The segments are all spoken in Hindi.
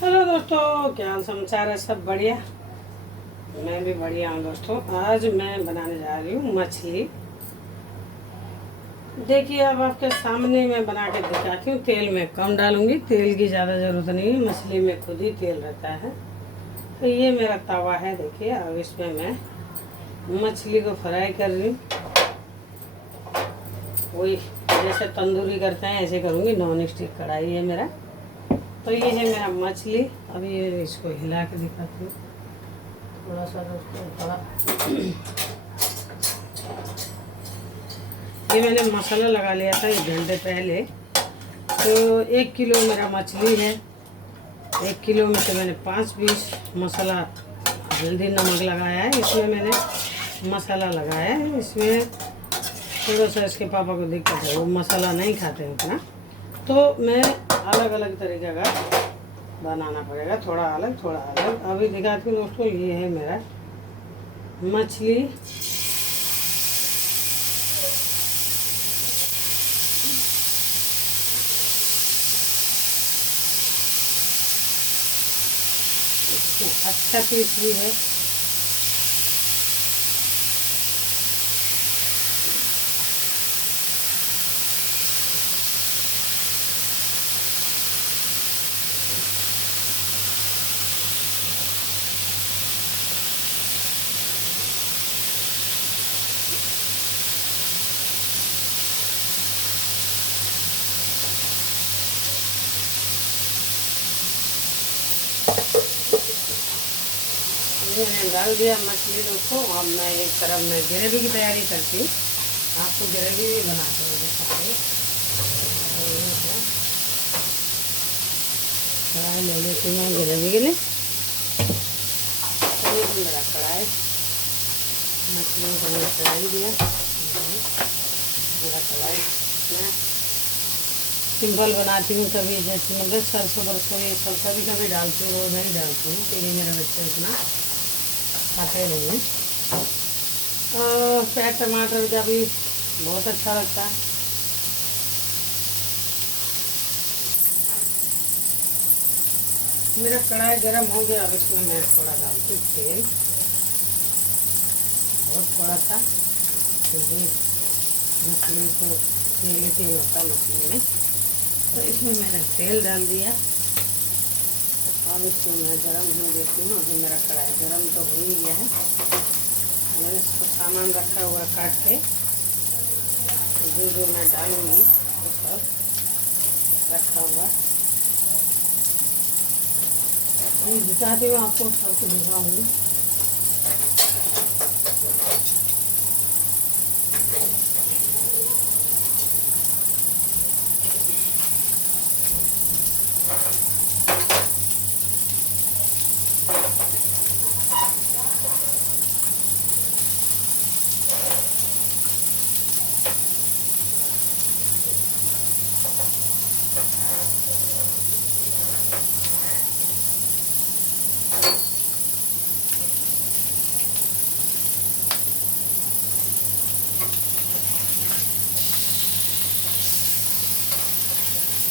हेलो दोस्तों, क्या हाल समाचार है? सब बढ़िया। मैं भी बढ़िया हूँ दोस्तों। आज मैं बनाने जा रही हूँ मछली। देखिए, अब आपके सामने मैं बना के दिखाती हूँ। तेल में कम डालूंगी, तेल की ज़्यादा ज़रूरत नहीं है, मछली में खुद ही तेल रहता है। तो ये मेरा तवा है, देखिए। अब इसमें मैं मछली को फ्राई कर रही हूँ। वही जैसे तंदूरी करते हैं ऐसे करूँगी। नॉन स्टिक कढ़ाई है मेरा। तो ये है मेरा मछली। अभी इसको हिला के दिखाती हूँ थोड़ा सा दोस्तों। थोड़ा ये मैंने मसाला लगा लिया था 1 घंटे पहले। तो 1 किलो मेरा मछली है। 1 किलो में से मैंने 5 पीस मसाला हल्दी नमक लगाया है। इसमें मैंने मसाला लगाया है। इसमें थोड़ा सा इसके पापा को दिक्कत है, वो मसाला नहीं खाते हैं उतना। तो मैं अलग अलग तरीके का बनाना पड़ेगा, थोड़ा अलग थोड़ा अलग। अभी दिखाती हूँ दोस्तों, ये है मेरा मछली। अच्छा पीस भी है। मैंने डाल दिया मछली दोस्तों। अब मैं एक तरफ में ग्रेवी की तैयारी करती हूँ। आपको ग्रेवी भी बनाते हैं सारे। कढ़ाई ले लेती हूँ ग्रेवी के लिए। तो ये मेरा कढ़ाई, मछली को मैंने कढ़ाई दिया। मेरा कढ़ाई मैं सिंपल बनाती हूँ। कभी जैसे मतलब सरसों बरसों ये सब कभी कभी डालती हूँ, रोज़ नहीं डालती हूँ क्योंकि मेरे बच्चे उतना खाते नहीं हैं। प्याज टमाटर का भी बहुत अच्छा लगता है। मेरा कढ़ाई गर्म हो गया। अब इसमें मैं थोड़ा डालती हूँ तेल, बहुत थोड़ा सा, क्योंकि मछली तो तेल होता है मछली में। तो इसमें मैंने तेल डाल दिया। अब इसको मैं गर्म होने देती हूँ। अभी मेरा कढ़ाई गर्म तो हो ही गया है। मैंने इसको सामान रखा हुआ काट के, जो जो मैं डालूँगी वो सब रखा हुआ। अभी दिखाती हूँ आपको, सबको दिखाऊँगी।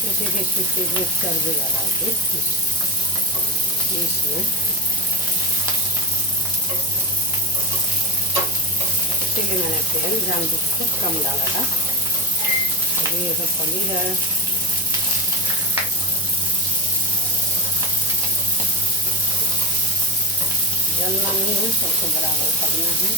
इसी के पीछे जो चर्बी लगा के इसमें, इसीलिए मैंने तेल जानबूझ के कम डाला था। अभी ये सब पक ही जाए। जलना नहीं है, सबको बराबर पकना है।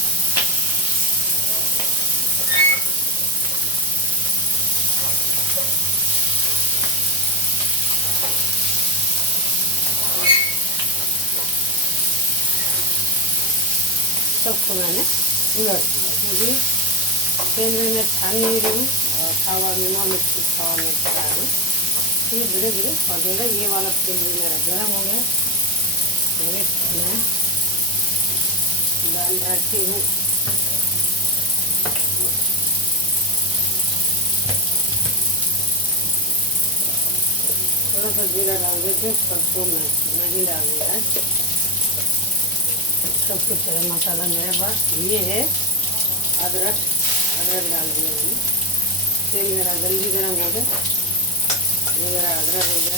सबको मैंने उलट दिया क्योंकि तेल में मैं छान नहीं रही हूँ और तावा में नॉन स्टिक तावा में पका रही हूँ। ये धीरे धीरे पकेगा। ये वाला तेल भी मेरा गर्म हो गया। मैं डाल रखी हूँ थोड़ा सा जीरा डाल देती हूँ। सरसों में नहीं डाल दिया है। सब कुछ है मसाला मेरे पास। ये है अदरक, अदरक डाल दिया मैंने। तेल मेरा जल्दी गर्म हो गया। ये मेरा अदरक हो गया।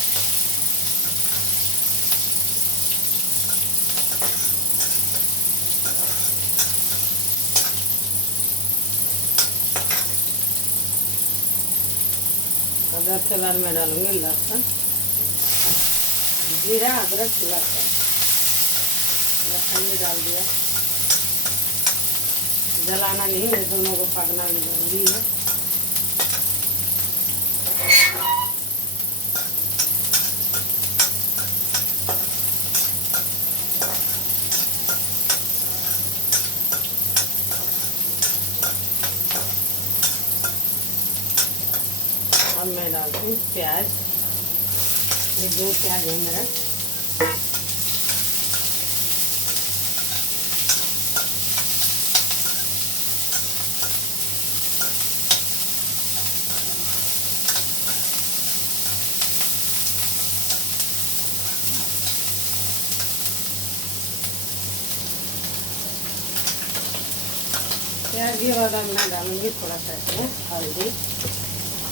अदरक के बाद मैं डालूंगी लहसुन, जीरा, अदरक, लहसुन भी डाल दिया। जलाना नहीं, ये दोनों को पकना भी जरूरी है। अब मैं डालती हूँ प्याज, ये 2 प्याज है मेरा। प्याज के बाद अब मैं डालूंगी थोड़ा सा इसमें हल्दी।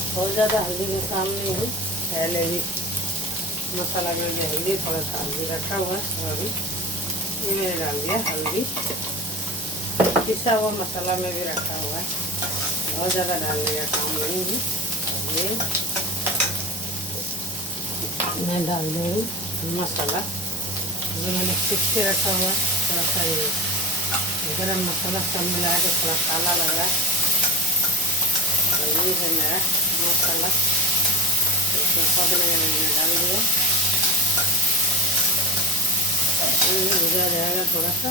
बहुत ज़्यादा हल्दी के काम नहीं है, पहले भी मसाला में भी हल्दी, थोड़ा सा हल्दी रखा हुआ है। अभी ये मैंने डाल दिया हल्दी, पिसा हुआ मसाला में भी रखा हुआ है, बहुत ज़्यादा डालने का काम नहीं है। और ये मैं डाल दे रही मसाला जो मैंने पीस के रखा हुआ है। थोड़ा सा ये गरम मसाला सब मिलाया के थोड़ा काला लग रहा है। और ये है मेरा मसाला, इसमें पकने के लिए मैंने डाल दिया। ये भी भुजा जाएगा थोड़ा सा,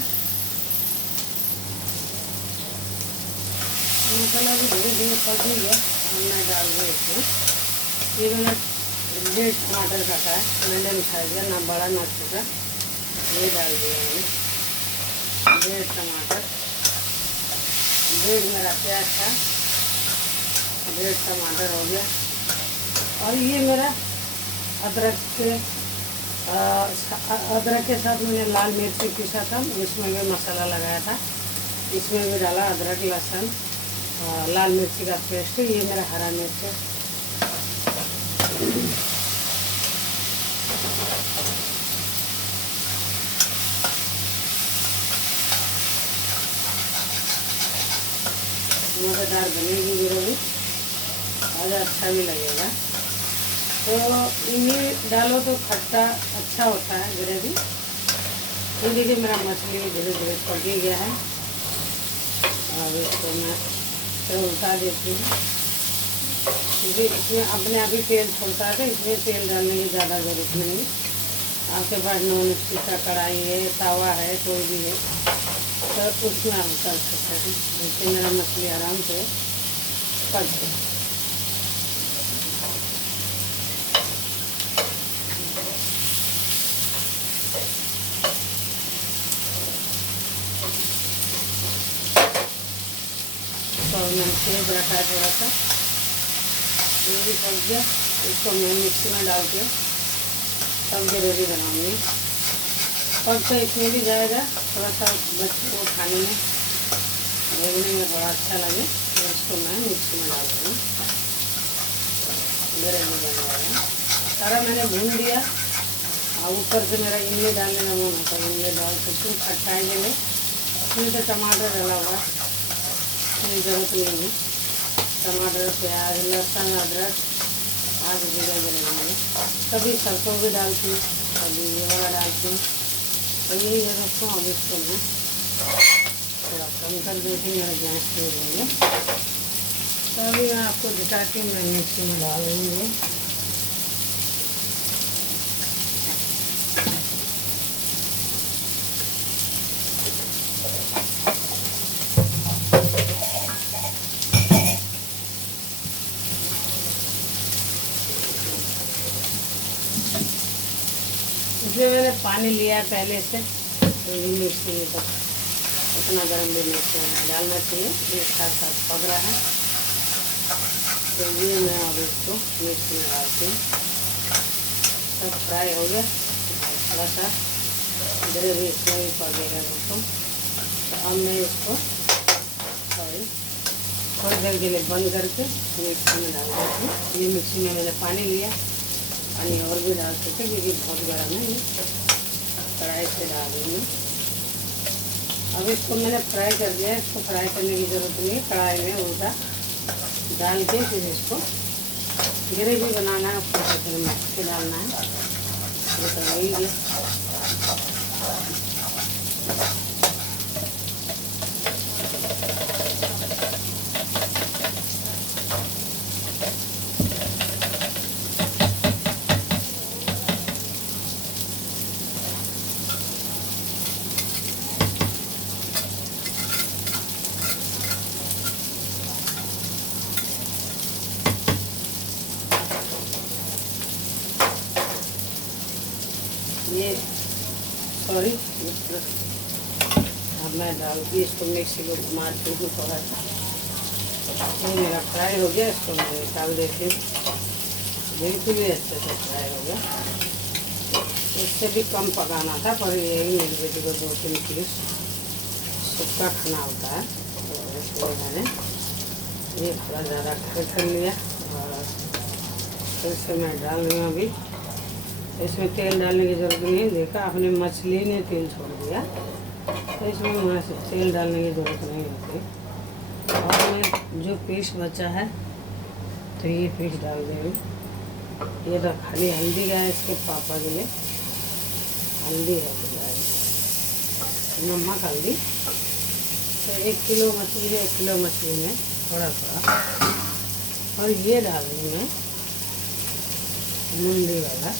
मसाला भी धीरे धीरे पक ही गया। अब मैं डाल दूँ इसमें, ये मैंने 1.5 टमाटर काटा है, मैंने दिखाई दिया ना बड़ा ना छोटा, ये डाल दिया मैंने 1.5 टमाटर। 1.5 मेरा प्याज था, 1.5 टमाटर हो गया। और ये मेरा अदरक के साथ मैंने लाल मिर्ची पीसा था, इसमें भी मसाला लगाया था, इसमें भी डाला अदरक, लहसुन, लाल मिर्ची का पेस्ट। ये मेरा हरा मिर्च है। मज़ेदार बनेगी ग्रेवी, आज अच्छा भी लगेगा। तो इन्हें डालो तो खट्टा अच्छा होता है ग्रेवी। ये देखिए मेरा मछली धीरे धीरे पक ही गया है। अब इसको मैं तो उल्टा देती हूँ, क्योंकि इसमें अपने आप ही तेल छोड़ता है, इसमें तेल डालने की ज़्यादा ज़रूरत नहीं। आपके पास नॉन स्टिक का कढ़ाई है, तवा है, कोई भी है तो उसमें आप कर सकते हैं। इससे मेरा मछली आराम से पक जाए। तो मैंने तेज रखा है थोड़ा सा, ये भी पक गया। इसको मैं मिक्सी में डाल के तब ग्रेवी बनाऊंगी। पक तो इसमें भी जाएगा, थोड़ा सा बच्चों को खाने में देखने में थोड़ा अच्छा लगे, तो इसको मैं मिक्सी में डाल दूँगी, ग्रेवी बन जाएगा। सारा मैंने भून दिया। और ऊपर से मेरा इमली डालने का मन होता है, इमली डाल सकती हूँ खट्टाई के लिए। इसमें तो टमाटर डाला हुआ है, कोई ज़रूरत नहीं है। टमाटर, प्याज, लहसुन, अदरक आज भीगा ग्रेवी में। कभी सरसों भी डालती हूँ, कभी ये वाला डालती हूँ। तो यही है दोस्तों। अब इसको मैं थोड़ा कम कर देती हूँ, मेरा गैस तेज हो गया। तो अभी मैं आपको दिखा के मैं मिक्सी में डाल दूँगी। इसमें मैंने पानी लिया पहले से, तो ये मिक्सी में तो उतना गर्म भी मिर्ची नहीं डालना चाहिए, ये साथ साथ पक रहा है। तो ये मैं अब इसको मिक्सी में डालती हूँ। सब फ्राई हो गया, थोड़ा सा ग्रेवी इसमें भी पकेगा दोस्तों। तो अब मैं इसको थोड़ी देर के लिए बंद करके मिक्सी में डाल देती हूँ। ये मिक्सी में मैंने पानी लिया, पानी और भी डाल सकते क्योंकि बहुत गर्म है। ये कढ़ाई से डाल दूँगी। अब इसको मैंने फ्राई कर दिया है, इसको फ्राई करने की ज़रूरत नहीं है। कढ़ाई में उल्टा डाल के फिर इसको ग्रेवी बनाना है, उसको फिर मछली डालना है। ये तो वही है। ये सॉरी, अब मैं डालती इसको मिक्सी को घुमाती हूँ थोड़ा सा। ये मेरा फ्राई हो गया, इसको मैं निकाल देती हूँ। बिल्कुल ही अच्छे से फ्राई हो गया। इससे भी कम पकाना था, पर यही मेरी बेटी को 2-3 पीस सूखा खाना होता है, तो इसलिए मैंने ये थोड़ा ज़्यादा फ्राई कर लिया। और फिर से मैं डाल रही हूँ अभी। इसमें तेल डालने की ज़रूरत नहीं है। देखा आपने, मछली ने तेल छोड़ दिया, तो इसमें तेल डालने की ज़रूरत नहीं होती। और मैं जो पीस बचा है तो ये पीस डाल दे रही हूँ। ये तो खाली हल्दी का है, इसके पापा के लिए हल्दी है, नमक हल्दी। तो 1 किलो मछली है, 1 किलो मछली में थोड़ा थोड़ा। और ये डाल दूँ मैं मुंडी वाला।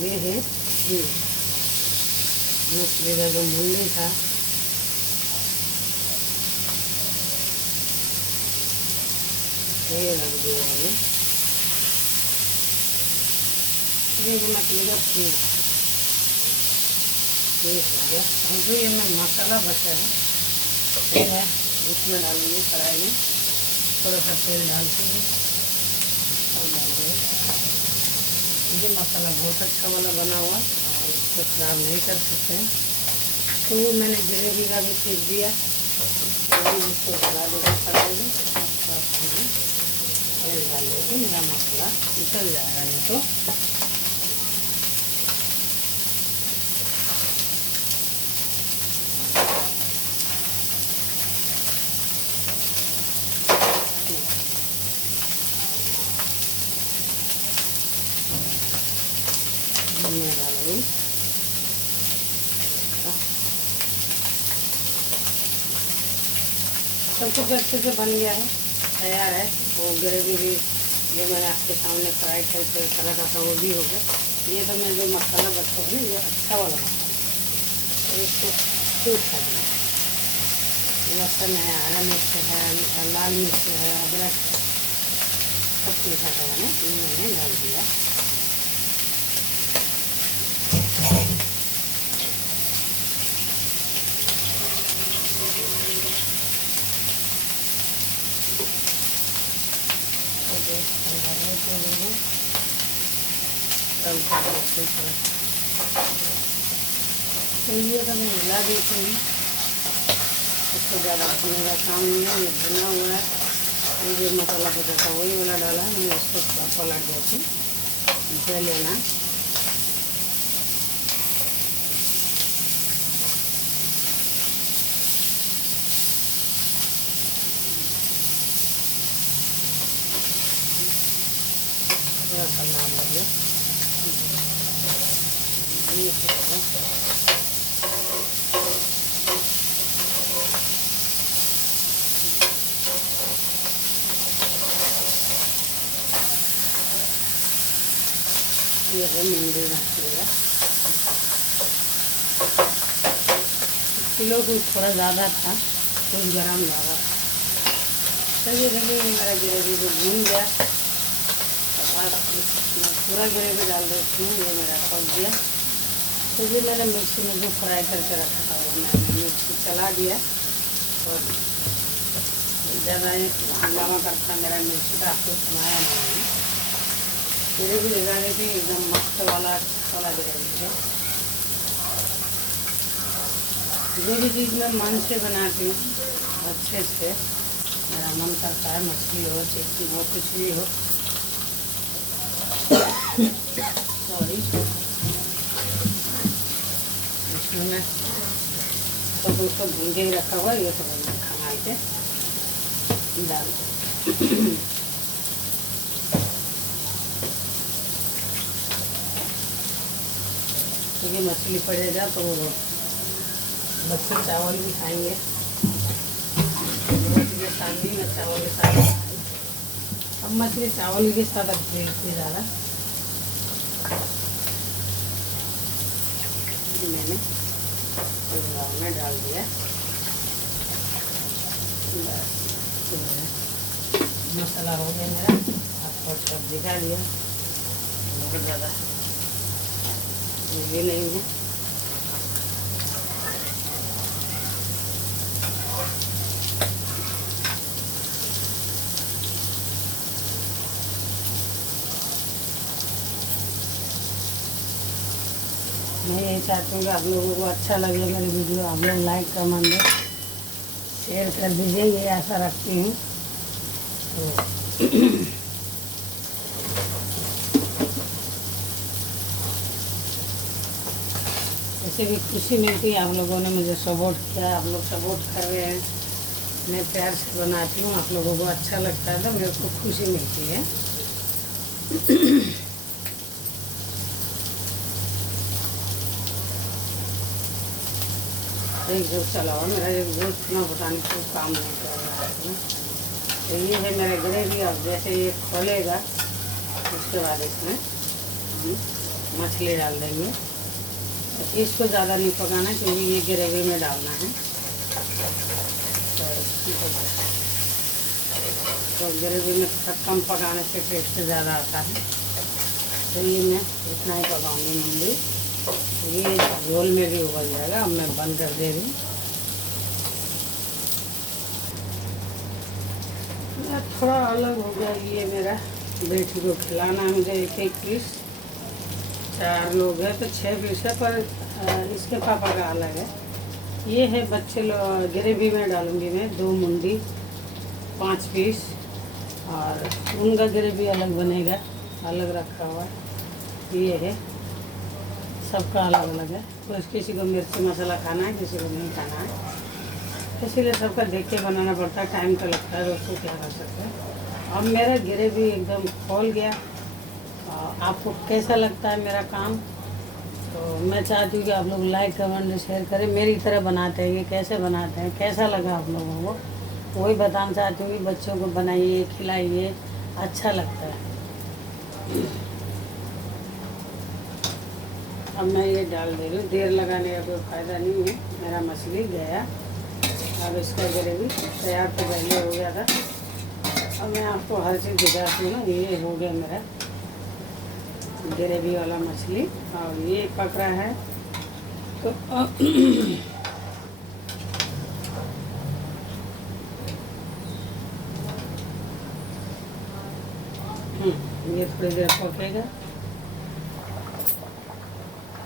ये है मछली का जो मुंडी था, ये रख दिया मैंने। ये मछली का पीस ये हो गया। और जो ये मैं मसाला बचा है ये है, इसमें डालूंगी कढ़ाई में। थोड़ा सा तेल डालती हूँ और डाल दूँगी। ये मसाला बहुत अच्छा वाला बना हुआ, और इसको खराब नहीं कर सकते हैं। तो वो मैंने ग्रेवी का भी पीस दिया, इसको डाला देगा कढ़ाई में। तेल डाल देती, मेरा मसाला निकल जाएगा नहीं तो। मैं डालूँगी सब कुछ अच्छे से बन गया है, तैयार है। वो ग्रेवी भी जो मैंने आपके सामने फ्राई करके रखा था वो भी हो गया। ये तो मैं जो मसाला बचा है ना, ये अच्छा वाला मसाला, तो इसको सूख कर दिया। लहसुन है, हरा मिर्च है, लाल मिर्च है, अदरक, सब लिखा था मैंने डाल दिया। तो ये सब मैं हिला देती हूँ। इसको ज़्यादा भुनने का काम नहीं है, ये भुना हुआ है। ये जो मसाला पता था वही वाला डाला है मैंने, इसको थोड़ा पलट देती हूँ लेना। थोड़ा सा नाम लगे ये है मुंडी मछली का। किलो कुछ थोड़ा ज़्यादा था, कुछ ग्राम ज़्यादा था। चलिए देखिए मेरा ग्रेवी जो भून गया, मैं पूरा ग्रेवी डाल देती हूँ। ये मेरा पक गया। तो ये मैंने मिक्सी में जो फ्राई करके रखा था वो मैंने मिक्सी चला दिया। और ज़्यादा हंगामा करता मेरा मिर्ची का आपको सुनाया नहीं। ग्रेवी लगा देती हूँ, एकदम मस्त वाला ग्रेवी है। जो भी चीज़ मैं मन से बनाती हूँ अच्छे से, मेरा मन करता है, मछली हो, चिकन हो, कुछ भी हो। सॉरी, मैंने सब उसको भून के ही रखा हुआ है, ये सब मैंने खंगाल के डाल क्योंकि मछली पड़ेगा तो बच्चे चावल भी खाएंगे, मछली के साथ भी मैं चावल के साथ। अब मछली चावल के साथ अच्छी लगती है ज़्यादा। मैंने में डाल दिया, बस मसाला हो गया मेरा। आपको सब दिखा दिया, बहुत ज़्यादा ये नहीं है। मैं यही चाहती हूँ कि आप लोगों को अच्छा लगे मेरी वीडियो, आप लोग लाइक कमेंट शेयर कर दीजिए, ये आशा रखती हूँ। तो ऐसे भी खुशी मिलती है, आप लोगों ने मुझे सपोर्ट किया, आप लोग सपोर्ट कर रहे हैं। मैं प्यार से बनाती हूँ, आप लोगों को अच्छा लगता है तो मेरे को खुशी मिलती है। एक जो चला हुआ मेरा एक दोस्त ना पता नहीं क्यों काम नहीं कर रहा है। तो ये है मेरे ग्रेवी। अब जैसे ये खोलेगा उसके बाद इसमें मछली डाल देंगे। तो इसको ज़्यादा नहीं पकाना क्योंकि ये ग्रेवी में डालना है। तो ग्रेवी में थोड़ा कम पकाने से टेस्ट ज़्यादा आता है। तो ये मैं इतना ही पकाऊंगी मंडी, ये झोल में भी उबल जाएगा। अब मैं बंद कर दे रही हूँ। थोड़ा अलग हो गया, ये मेरा बेटी को खिलाना है मुझे एक पीस। 4 लोग हैं तो 6 पीस है, पर इसके पापा का अलग है। ये है बच्चे लोग, ग्रेवी में डालूंगी मैं 2 मुंडी 5 पीस, और उनका ग्रेवी अलग बनेगा, अलग रखा हुआ है। ये है सबका अलग अलग है। तो किसी को मिर्ची मसाला खाना है, किसी को नहीं खाना है, इसीलिए सबका देख के बनाना पड़ता है। टाइम तो लगता है दोस्तों, क्या कर सकते हैं। अब मेरा ग्रेवी एकदम खोल गया। आपको कैसा लगता है मेरा काम? तो मैं चाहती हूँ कि आप लोग लाइक कमेंट शेयर करें, मेरी तरह बनाते हैं, ये कैसे बनाते हैं, कैसा लगा आप लोगों को, वही बताना चाहती हूँ कि बच्चों को बनाइए, खिलाइए, अच्छा लगता है। अब मैं ये डाल दे रही हूँ, देर लगाने का कोई फ़ायदा नहीं है। मेरा मछली गया, अब इसका ग्रेवी तैयार तो पहले हो गया था। अब मैं आपको हर चीज़ दिखाती हूँ ना। ये हो गया मेरा ग्रेवी वाला मछली, और ये पक रहा है। तो ये थोड़ी देर पकेगा।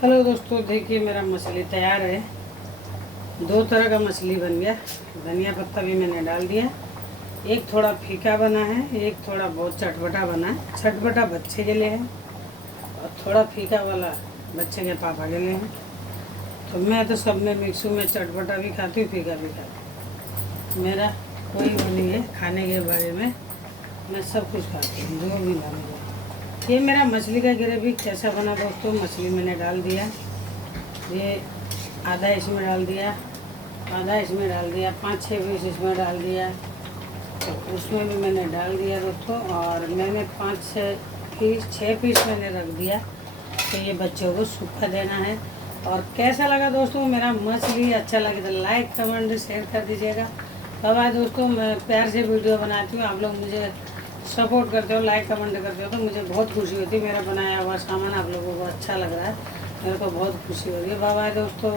हेलो दोस्तों, देखिए मेरा मछली तैयार है। 2 तरह का मछली बन गया। धनिया पत्ता भी मैंने डाल दिया। एक थोड़ा फीका बना है, एक थोड़ा बहुत चटपटा बना है। चटपटा बच्चे के लिए है और थोड़ा फीका वाला बच्चे के पापा के लिए है। तो मैं तो सब में मिक्स हूँ, मैं चटपटा भी खाती हूँ, फीका भी खाती हूँ। मेरा कोई वो नहीं है खाने के बारे में, मैं सब कुछ खाती हूँ, जो भी लाने जाए। ये मेरा मछली का ग्रेवी कैसा बना दोस्तों? मछली मैंने डाल दिया, ये आधा इसमें डाल दिया, आधा इसमें डाल दिया, 5-6 पीस इसमें डाल दिया, तो उसमें भी मैंने डाल दिया दोस्तों। और मैंने 6 पीस मैंने रख दिया। तो ये बच्चों को सूखा देना है। और कैसा लगा दोस्तों मेरा मछली? अच्छा लगे तो लाइक कमेंट शेयर कर दीजिएगा। बाय बाय दोस्तों। मैं प्यार से वीडियो बनाती हूँ, आप लोग मुझे सपोर्ट करते हो, लाइक कमेंट करते हो तो मुझे बहुत खुशी होती है। मेरा बनाया हुआ सामान आप लोगों को अच्छा लग रहा है, मेरे को बहुत खुशी हो रही है। बाय बाय दोस्तों।